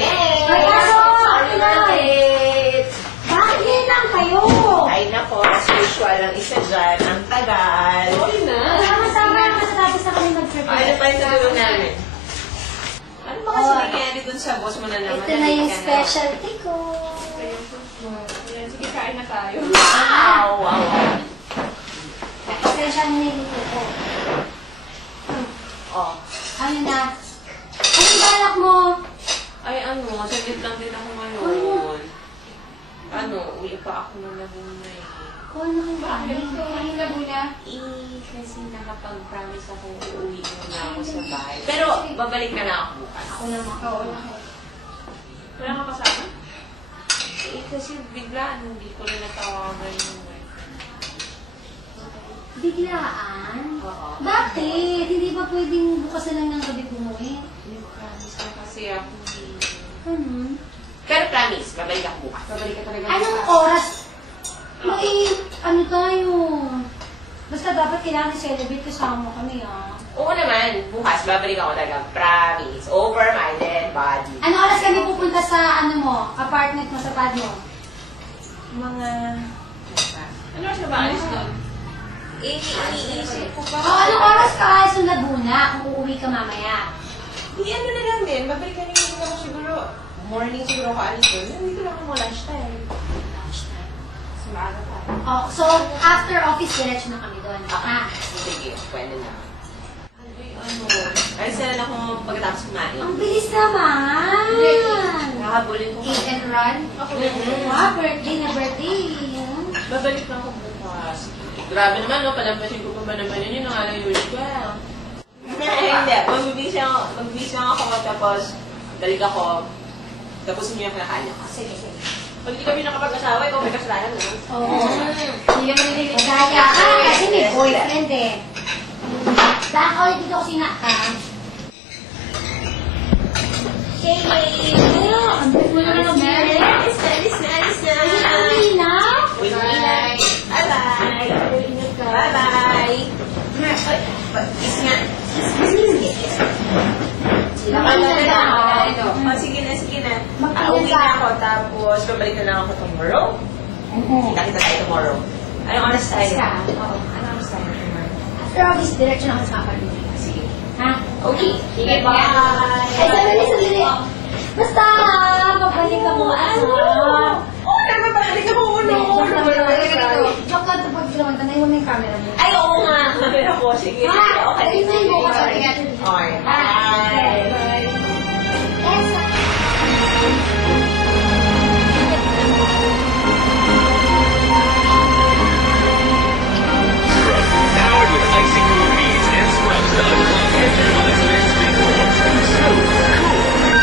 namin. Sorry na late. Bakit lang kayo? Ay nako, as usual, ang isa dyan, ang tagal. Sorry na. Tama-tama naman natapos na kami mag-prepare. Ano pa yung sabi namin? Ano ba kasi nangyari dun sa boss mo na naman? Ito na yung specialty ko. Sige, kain na tayo. Wow! Wow! Special nilito ko. Oh. Ano na? Anong balak mo? Ay ano, saglit lang din ako ngayon. Ano, uwi pa ako ng Laguna eh. Kung ano kang Bakit? Ano na muna? Kasi nakapag-promise ako uuwi muna ako sa bahay. Pero, babalik na ako bukas. Ako naman. Oo. Wala kang kasama? Kasi biglaan, hindi ko rin natawagan yung wife. Biglaan? Oo. Bakit? Hindi ba pwedeng bukas na lang ng gabi bumuwi? Promise na kasi ako. Ano? Pero promise, babalik ako bukas. Babalik ka talaga. Anong oras? Ano tayo? Basta dapat kailangan celebrate kasama kami, ah. Oo naman, bukas babalik ako talaga. Promise. Over my dead body. Ano oras kami pupunta sa, ano mo, apartment mo, sa pad mo? Mga... Ano oras na ba? Alis doon? Iniisip ko pa. Anong oras ka alis ng Laguna kung uuwi ka mamaya? Hindi, ano na lang din. Babalik ka rin ako siguro. Morning siguro ako alis doon. Nandito lang ako lunchtime. So, maaga pa. Oh, so, after office, diretso na kami doon. Ha? Sige, pwede na. Ano? Alis na lang ako pagkatapos kumain. Ang bilis naman! Nakahabulin ko. Eat and run? Ako Wow, birthday na birthday. Babalik na ako bukas. Grabe naman, no? Palampasin ko pa ba naman yun? Yung nangalan yung usual. Hindi. Magbibis lang ako, tapos balik ako. Tapos niyo yung kinakain ako. Sige, sige. Pag hindi kami nakapag-asawa, ikaw may kasalanan naman. Oo. Hindi ka manililig. Kaya ka kasi may boyfriend eh. Daan ka ulit dito kasi na ka. Hey! Ang mo na ng beer. Alis na. Uwi na? Uwi na. Bye-bye. Bye-bye. Kiss nga. Sila ka na. Oh, sige na. Mag-iingat Uwi ka. na ako, tapos babalik na lang ako tomorrow. Kita-kita tayo tomorrow. Anong oras tayo? Oo. Anong oras tayo tomorrow? After office, diretso na kami sa apartment. Sige. Ha? Okay. Sige, Ay, bye! sandali. Basta, mabalik ka mo. Oo, naman babalik ako ulo. Joke lang ito pag ginawan. Tanay mo na yung camera mo. Ay, oo nga. Pero po, sige. Okay. Tingnan mo ka. Okay. Bye! Powered with icy cool beads and scrubs to unlock and utilize men's big forms. Smooth, cool.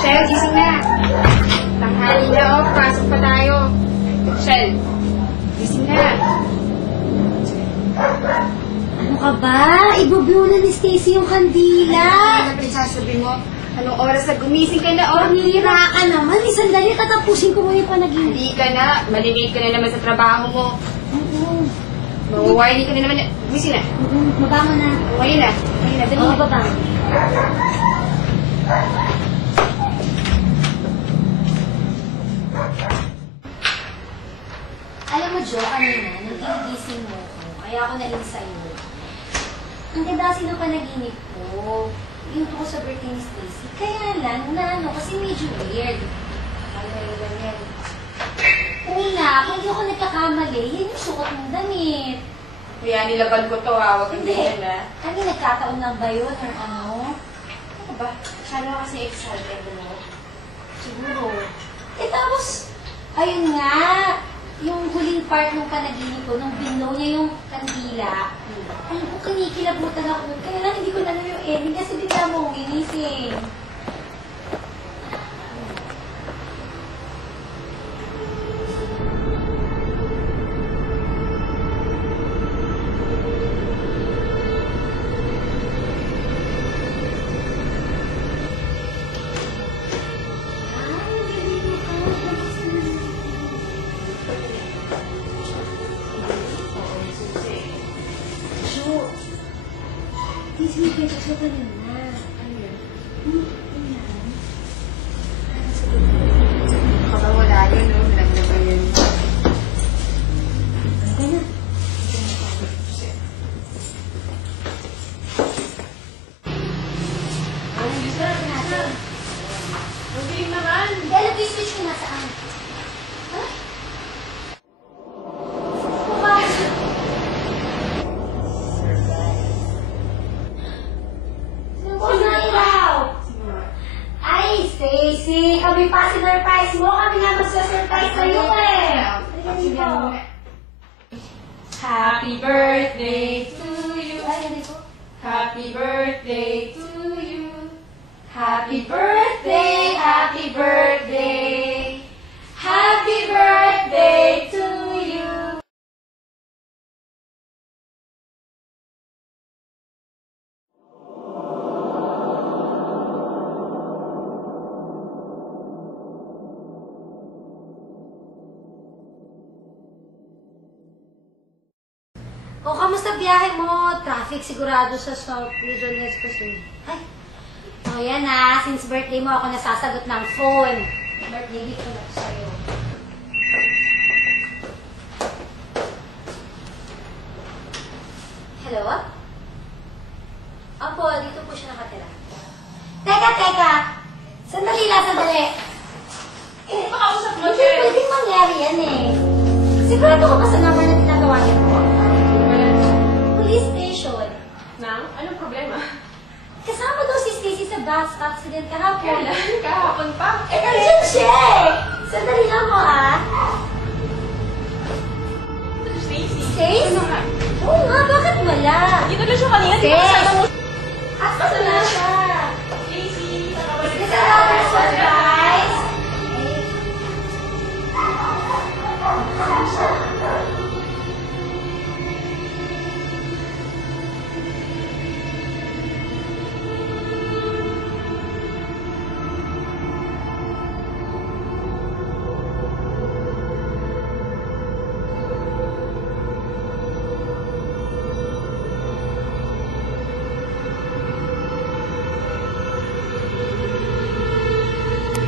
Shell, gising na. Tanghali na, oh. Pasok pa tayo. Shell, gising na. Ano ka ba? Ibublue na ni Stacy yung kandila. Ano pa rin sasabihin mo? Anong oras na gumising ka na, oh? Pamira ka naman. Isang dali, tatapusin ko mo yung panaginip. Hindi ka na. Malilate ka na naman sa trabaho mo. Oo. Mawawili ka na naman. Gumising na. Mabango na. Ngayon na. Dali. Oo, babango. Alam mo, Jo, kanina, nung gigising mo ko, kaya ako nainis sa'yo. Ang ganda kasi ng panaginip ko. Yung ko sa birthday ni Stacy. Kaya lang, kasi medyo weird. Ganyan. Una, kung di ako nagkakamali, yan yung suot ng damit. Kaya nilaban ko to, ha. Huwag Hindi. hindi na. Kami nagkataon lang ba yun or ano? Ano ba? Masyado kasi excited mo. Siguro. Tapos, ayun nga, yung huling part ng panaginip ko, nung binow niya yung kandila, alam ko, kinikilabutan ako. Kaya lang hindi ko na alam yung ending kasi bigla mo akong ginising. ganun na. Ano yun? Ayan. Baka wala yun, no? Naglaban yun. Halika na. Ang bisa, Natin. ang galing naman. Hindi, alam ko yung switch ko nasaan. Ha? Pumasok. Sino na ilaw? Ay, Stacy, kami pa sinurprise mo. Kami nga magsasurprise sa'yo eh. Halika dito. Happy birthday to you. Ay, ganito. Happy birthday to you. Happy birthday, happy birthday. Happy birthday to you. O, kamusta biyahe mo? Traffic sigurado sa South Luzon Expressway. Ay, o yan na. Since birthday mo, ako nasasagot ng phone. Birthday gift ko na to sa'yo. Hello? Opo, dito po siya nakatira. Teka! Sandali lang, sandali. Makausap mo, Hindi pwedeng mangyari yan eh. Sigurado ko ba sa number na tinatawagan mo? Police station. Nang? Anong problema? Kasama daw si Stacy sa bus accident kahapon. Kailan? Kahapon pa? Eh, nandiyan siya eh! Sandali lang mo ah. Ito si Stacy. Stacy? Ano nga? Oo nga, bakit wala? Dito na siya kanina. Di ba Stacy! kasama mo? At sa